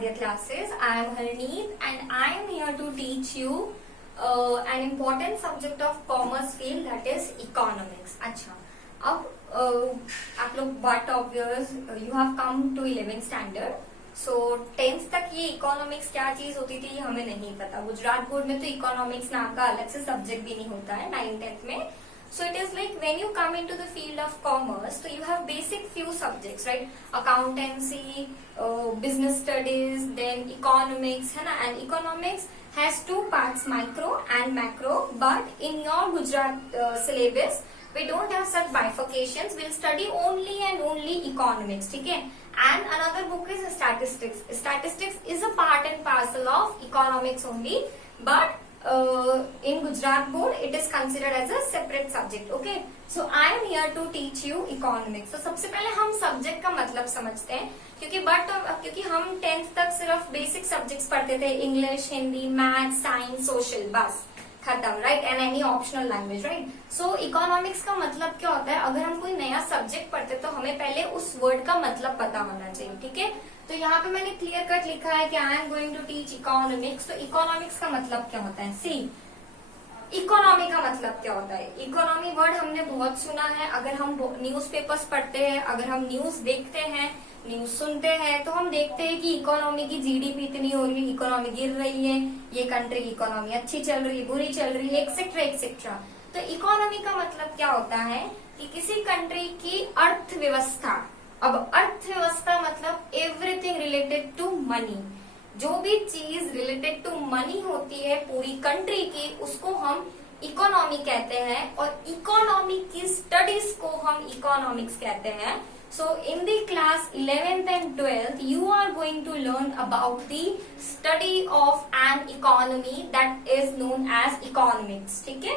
Adya classes. I am Harneet and I am here to teach you an important subject of commerce field, that is economics. अच्छा, अब आप लोग but obvious you have come to 11th standard. So 10th तक ये economics क्या चीज होती थी हमें नहीं पता. गुजरात बोर्ड में तो इकोनॉमिक्स नाम का अलग से सब्जेक्ट भी नहीं होता है 9th-10th में. So it is like when you come into the field of commerce, so you have basic few subjects, right? Accountancy, business studies, then economics, है ना? And economics has two parts, micro and macro. But in your Gujarat syllabus, we don't have such bifurcations. We'll study only and only economics, ठीक है? And another book is statistics. Statistics is a part and parcel of economics only, but in Gujarat board it is considered as a separate subject. Okay, so I am here to teach you economics. So सबसे पहले हम subject का मतलब समझते हैं, क्योंकि हम 10th तक सिर्फ बेसिक सब्जेक्ट्स पढ़ते थे, English, Hindi, math, science, social, बस खत्म, right? And any optional language, right? So economics का मतलब क्या होता है? अगर हम कोई नया सब्जेक्ट पढ़ते तो हमें पहले उस वर्ड का मतलब पता होना चाहिए, ठीक है? तो यहाँ पे मैंने क्लियर कट लिखा है कि I am going to teach economics. तो इकोनॉमिक्स का मतलब क्या होता है? सी, इकोनॉमी का मतलब क्या होता है? इकोनॉमी वर्ड हमने बहुत सुना है. अगर हम न्यूज़पेपर्स पढ़ते हैं, अगर हम न्यूज देखते हैं, न्यूज सुनते हैं, तो हम देखते हैं कि इकोनॉमी की जीडीपी इतनी हो रही है, इकोनॉमी गिर रही है, ये कंट्री की इकोनॉमी अच्छी चल रही है, बुरी चल रही है, एक्सेट्रा एक्सेट्रा. तो इकोनॉमी का मतलब क्या होता है कि किसी कंट्री की अर्थव्यवस्था. अब अर्थव्यवस्था मतलब एवरीथिंग रिलेटेड टू मनी. जो भी चीज रिलेटेड टू मनी होती है पूरी कंट्री की, उसको हम इकोनॉमी कहते हैं, और इकोनॉमी की स्टडीज को हम इकोनॉमिक्स कहते हैं. So in the class 11th and 12th, you are going to learn about the study of an economy that is known as economics. ठीक है?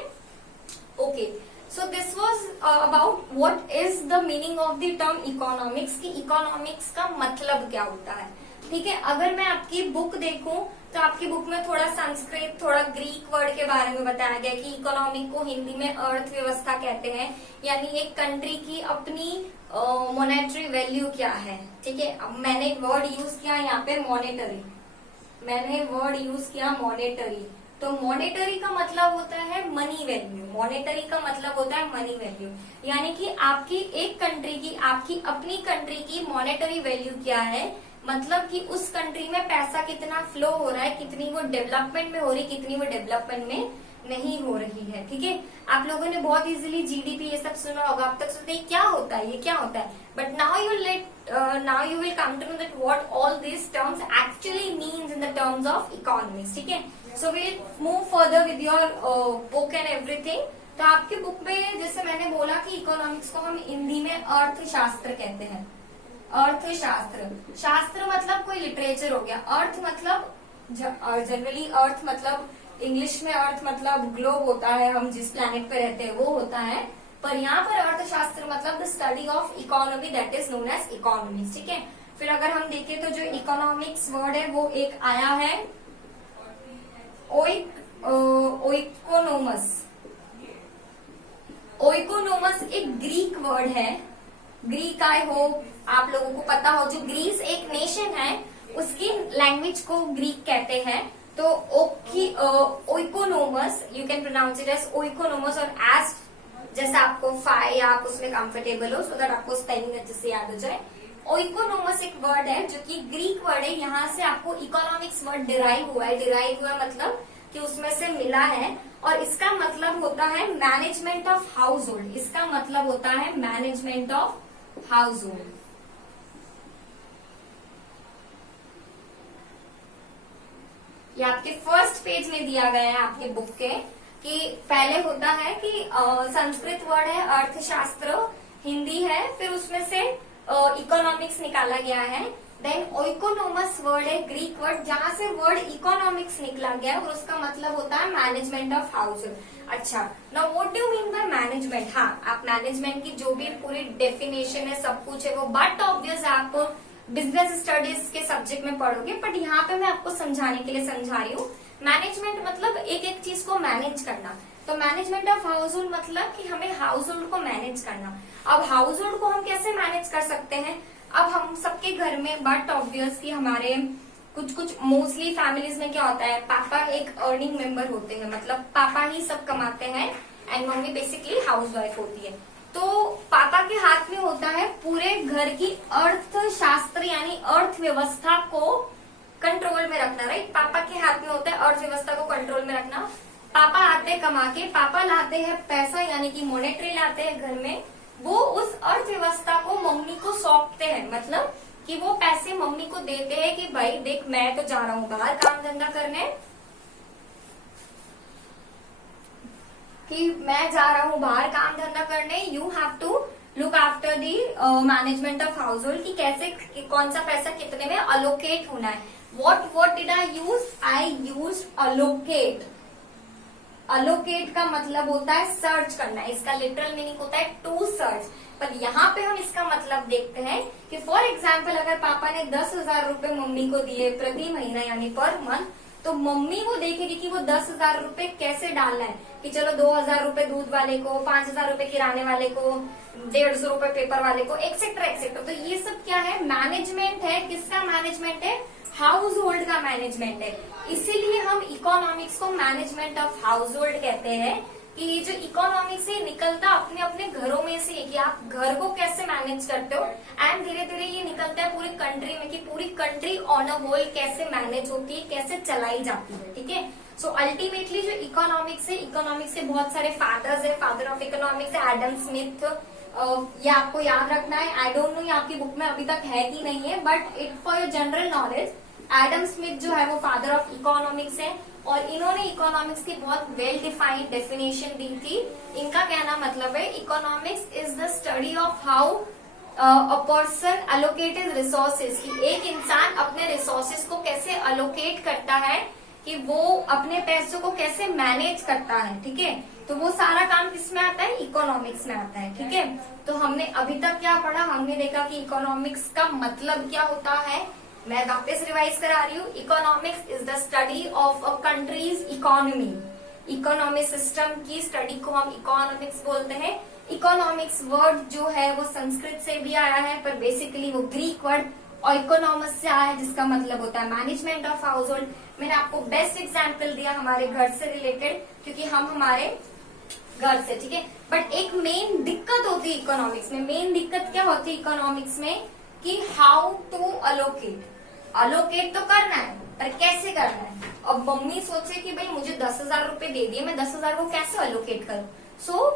Okay. So this was about what is the meaning of the term economics, कि economics का मतलब क्या होता है. ठीक है? अगर मैं आपकी बुक देखूं तो आपकी बुक में थोड़ा संस्कृत, थोड़ा ग्रीक वर्ड के बारे में बताया गया कि इकोनॉमिक को हिंदी में अर्थव्यवस्था कहते हैं, यानी एक कंट्री की अपनी मॉनेटरी वैल्यू क्या है. ठीक है? अब मैंने वर्ड यूज किया यहाँ पे मॉनेटरी. मैंने वर्ड यूज किया मॉनेटरी. तो मॉनेटरी का मतलब होता है मनी वैल्यू. मॉनेटरी का मतलब होता है मनी वैल्यू, यानी कि आपकी एक कंट्री की, आपकी अपनी कंट्री की मॉनेटरी वैल्यू क्या है. मतलब कि उस कंट्री में पैसा कितना फ्लो हो रहा है, कितनी वो डेवलपमेंट में हो रही, कितनी वो डेवलपमेंट में नहीं हो रही है. ठीक है? आप लोगों ने बहुत इजीली जीडीपी ये सब सुना होगा. अब तक सोचते क्या होता है, ये क्या होता है. But now you will come to know that what all this terms actually means in the terms of economics. ठीक है? So will move further with your book and everything. तो आपके बुक में जैसे मैंने बोला कि इकोनॉमिक्स को हम हिंदी में अर्थशास्त्र कहते हैं. अर्थशास्त्र, शास्त्र मतलब कोई लिटरेचर हो गया. अर्थ मतलब जनरली अर्थ मतलब इंग्लिश में अर्थ मतलब ग्लोब होता है, हम जिस प्लैनेट पे रहते हैं वो होता है. पर यहाँ पर अर्थशास्त्र मतलब the study of economy, that is known as economics. ठीक है? फिर अगर हम देखें तो जो इकोनॉमिक्स वर्ड है वो एक आया है ओइकोनोमस. ओइकोनोमस एक ग्रीक वर्ड है. ग्रीक, आई होप आप लोगों को पता हो. जो ग्रीस एक नेशन है, उसकी लैंग्वेज को ग्रीक कहते हैं. तो ओइकोनोमस, you can pronounce it as ओइकोनोमस, और एज जैसे आपको फाई आप उसमें कंफर्टेबल हो, सो दैट आपको स्पेलिंग अच्छे से याद हो जाए. ओइकोनोमस एक वर्ड है जो कि ग्रीक वर्ड है. यहाँ से आपको इकोनॉमिक्स वर्ड डिराइव हुआ है. डिराइव हुआ मतलब कि उसमें से मिला है, और इसका मतलब होता है मैनेजमेंट ऑफ हाउस होल्ड. इसका मतलब होता है मैनेजमेंट ऑफ हाउस होल्ड. ये आपके फर्स्ट पेज में दिया गया है आपके बुक के, कि पहले होता है कि संस्कृत वर्ड है अर्थशास्त्र, हिंदी है, फिर उसमें से इकोनॉमिक्स निकाला गया है. देन ओइकोनोमस वर्ड है ग्रीक वर्ड, जहां से वर्ड इकोनॉमिक्स निकला गया, और उसका मतलब होता है मैनेजमेंट ऑफ हाउस होल्ड. अच्छा, now what do mean by management. हाँ, आप मैनेजमेंट की जो भी पूरी डेफिनेशन है, सब कुछ है वो, बट ऑब्वियस आप बिजनेस स्टडीज के सब्जेक्ट में पढ़ोगे. बट यहाँ पे मैं आपको समझाने के लिए समझा रही हूँ. मैनेजमेंट मतलब एक एक चीज को मैनेज करना. तो मैनेजमेंट ऑफ हाउस होल्ड मतलब कि हमें हाउस होल्ड को मैनेज करना. अब हाउस होल्ड को हम कैसे मैनेज कर सकते हैं? अब हम सबके घर में, बट ऑब्वियसली हमारे कुछ कुछ मोस्टली फैमिलीज में क्या होता है, पापा एक अर्निंग मेंबर होते हैं, मतलब पापा ही सब कमाते हैं एंड मम्मी बेसिकली हाउसवाइफ होती है। तो पापा के हाथ में होता है पूरे घर की अर्थशास्त्र यानी अर्थव्यवस्था को कंट्रोल में रखना, राइट। पापा के हाथ में होता है अर्थव्यवस्था को कंट्रोल में रखना। पापा आते हैं कमा के, पापा लाते हैं पैसा यानी कि मॉनेटरी लाते हैं घर में, वो उस अर्थव्यवस्था को मम्मी को सौंपते हैं, मतलब कि वो पैसे मम्मी को देते हैं कि भाई देख मैं तो जा रहा हूँ बाहर काम धंधा करने, कि मैं जा रहा हूँ बाहर काम धंधा करने, you have to look after the management of हाउस होल्ड, कि कैसे कौन सा पैसा कितने में अलोकेट होना है। what did I use? I used allocate। Allocate का मतलब होता है सर्च करना, इसका लिटरल मीनिंग होता है टू सर्च। पर यहाँ पे हम इसका मतलब देखते हैं कि फॉर एग्जाम्पल अगर पापा ने 10,000 रुपए मम्मी को दिए प्रति महीना यानी पर मंथ, तो मम्मी वो देखेगी कि वो 10,000 रुपए कैसे डालना है, कि चलो 2,000 रुपए दूध वाले को, 5,000 रुपए किराने वाले को, 150 रुपए पेपर वाले को, एक्सेट्रा एक्सेट्रा। तो ये सब क्या है, मैनेजमेंट है। किसका मैनेजमेंट है? हाउस होल्ड का मैनेजमेंट है। इसीलिए हम इकोनॉमिक्स को मैनेजमेंट ऑफ हाउस होल्ड कहते हैं, कि ये जो इकोनॉमिक्स है निकलता अपने अपने घरों में से, कि आप घर को कैसे मैनेज करते हो, एंड धीरे धीरे ये निकलता है पूरी कंट्री में, कि पूरी कंट्री ऑन अ होल कैसे मैनेज होती है, कैसे चलाई जाती है, ठीक है। सो अल्टीमेटली जो इकोनॉमिक्स है, इकोनॉमिक्स के बहुत सारे फादर्स है। फादर ऑफ इकोनॉमिक्स है एडम स्मिथ, ये आपको याद रखना है। आई डोंट नो ये आपकी बुक में अभी तक है कि नहीं है, but it for your general knowledge, Adam Smith जो है वो फादर ऑफ इकोनॉमिक्स है, और इन्होंने इकोनॉमिक्स की बहुत वेल डिफाइंड डेफिनेशन दी थी। इनका कहना मतलब है economics is the study of how a person allocated resources, कि एक इंसान अपने रिसोर्सेज को कैसे अलोकेट करता है, कि वो अपने पैसों को कैसे मैनेज करता है, ठीक है। तो वो सारा काम किसमें आता है? इकोनॉमिक्स में आता है, ठीक है। तो हमने अभी तक क्या पढ़ा? हमने देखा कि इकोनॉमिक्स का मतलब क्या होता है। मैं वापस रिवाइज करा रही हूँ। Economics is the study of a countries economy. Economic system की स्टडी को हम इकोनॉमिक्स बोलते हैं। इकोनॉमिक्स वर्ड जो है वो संस्कृत से भी आया है, पर बेसिकली वो ग्रीक वर्ड और इकोनॉमिक्स से आया है, जिसका मतलब होता है मैनेजमेंट ऑफ हाउस होल्ड। मैंने आपको बेस्ट एग्जाम्पल दिया हमारे घर से रिलेटेड, क्योंकि हम हमारे घर से, ठीक है। बट एक मेन दिक्कत होती है इकोनॉमिक्स में। मेन दिक्कत क्या होती है इकोनॉमिक्स में, कि हाउ टू अलोकेट। अलोकेट तो करना है, पर कैसे करना है। अब मम्मी सोचे कि भाई मुझे 10,000 रुपए दे दिए, मैं 10,000 को कैसे अलोकेट करूं। सो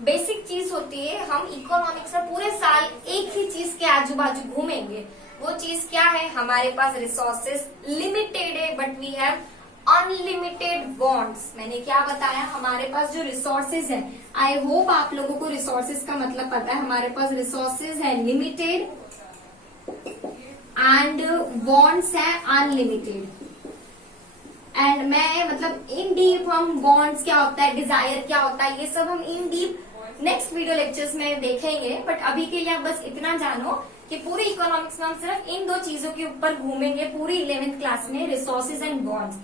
बेसिक चीज होती है, हम इकोनॉमिक्स में पूरे साल एक ही चीज के आजू बाजू घूमेंगे। वो चीज क्या है? हमारे पास रिसोर्सेस लिमिटेड है, but we have unlimited wants. मैंने क्या बताया? हमारे पास जो रिसोर्सेज है, आई होप आप लोगों को रिसोर्सेज का मतलब पता है। हमारे पास रिसोर्सेज है लिमिटेड एंड वांट्स है अनलिमिटेड। एंड मैं मतलब इन डीप हम वांट्स क्या होता है, डिजायर क्या होता है, ये सब हम इन डीप नेक्स्ट वीडियो लेक्चर्स में देखेंगे। बट अभी के लिए आप बस इतना जानो कि पूरी इकोनॉमिक्स में हम सिर्फ इन दो चीजों के ऊपर घूमेंगे पूरी 11th क्लास में, रिसोर्सेज एंड वांट्स।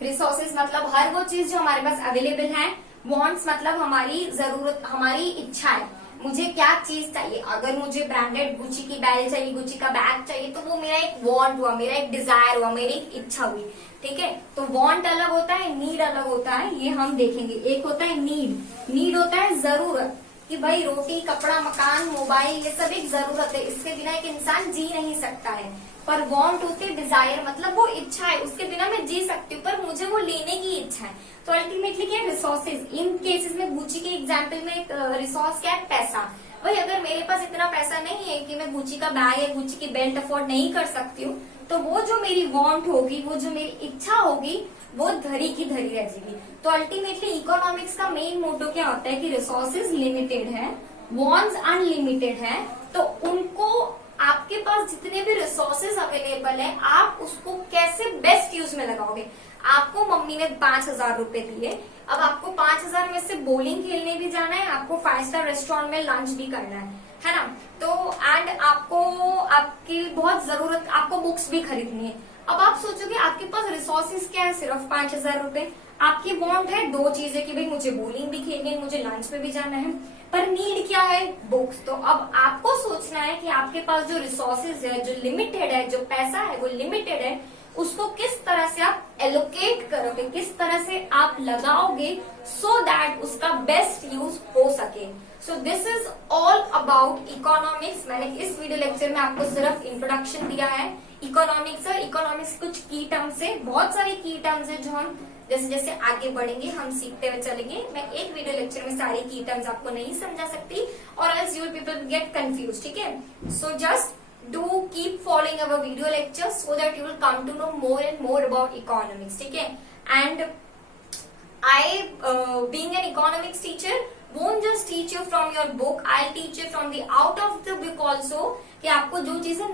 रिसोर्सेज मतलब हर वो चीज जो हमारे पास अवेलेबल है। वांट्स मतलब हमारी जरूरत, हमारी इच्छा है, मुझे क्या चीज चाहिए। अगर मुझे ब्रांडेड गुची की बैग चाहिए, गुची का बैग चाहिए, तो वो मेरा एक वांट हुआ, मेरा एक डिजायर हुआ, मेरी एक इच्छा हुई, ठीक है। तो वांट अलग होता है, नीड अलग होता है, ये हम देखेंगे। एक होता है नीड। नीड होता है जरूरत, कि भाई रोटी, कपड़ा, मकान, मोबाइल, ये सब एक जरूरत है, इसके बिना एक इंसान जी नहीं सकता है। पर वांट होती है डिजायर, मतलब वो इच्छा है, उसके बिना मैं जी सकती हूँ, पर मुझे वो लेने की इच्छा है। तो अल्टीमेटली क्या है? रिसोर्सेज। इन केसेस में गुची के एग्जाम्पल में एक रिसोर्स क्या है? पैसा। भाई अगर मेरे पास इतना पैसा नहीं है कि मैं गुची का बैग या गुची की बेल्ट अफोर्ड नहीं कर सकती हूँ, तो वो जो मेरी वांट होगी, वो जो मेरी इच्छा होगी, वो धरी की धरी रह जाएगी। तो अल्टीमेटली इकोनॉमिक्स का मेन मोटो क्या होता है कि रिसोर्सेज लिमिटेड है, वांट्स अनलिमिटेड है। तो उनको, आपके पास जितने भी रिसोर्सेज अवेलेबल है, आप उसको कैसे बेस्ट यूज में लगाओगे। आपको मम्मी ने 5,000 रुपए दिए, अब आपको 5,000 में से बॉलिंग खेलने भी जाना है, आपको 5 स्टार रेस्टोरेंट में लंच भी करना है ना। तो एंड आपको, आपकी बहुत जरूरत, आपको बुक्स भी खरीदनी है। अब आप सोचोगे आपके पास रिसोर्सेज क्या है? सिर्फ 5,000 रुपए। आपकी वांट है दो चीजें कि भाई मुझे बॉलिंग भी खेलनी है, मुझे लंच पे भी जाना है, पर नीड क्या है? बुक्स। तो अब आपको सोचना है कि आपके पास जो रिसोर्सेज है, जो लिमिटेड है, जो पैसा है वो लिमिटेड है, उसको किस तरह से आप एलोकेट करोगे, किस तरह से आप लगाओगे सो दैट उसका बेस्ट यूज हो सके। So this is all about economics. मैंने इस वीडियो लेक्चर में आपको सिर्फ इंट्रोडक्शन दिया है इकोनॉमिक्स है। इकोनॉमिक्स कुछ की टर्म्स है, बहुत सारी की टर्म्स है जो हम जैसे जैसे आगे बढ़ेंगे हम सीखते हुए चलेंगे। मैं एक वीडियो लेक्चर में सारी की टर्म्स आपको नहीं समझा सकती और else you people get confuse, ठीक है। So just do keep following our video lectures so that you will come to know more and more about economics, ठीक है। And I being an economics teacher won't just teach you from your book, I'll teach you from the out of the book also, कि आपको जो चीजें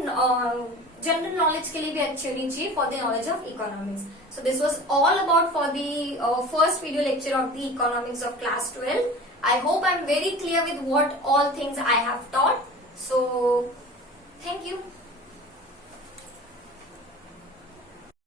general knowledge के लिए भी अच्छी होनी चाहिए for the knowledge of economics. So this was all about for the first video lecture of the economics of class 12। I hope I'm very clear with what all things I have taught. So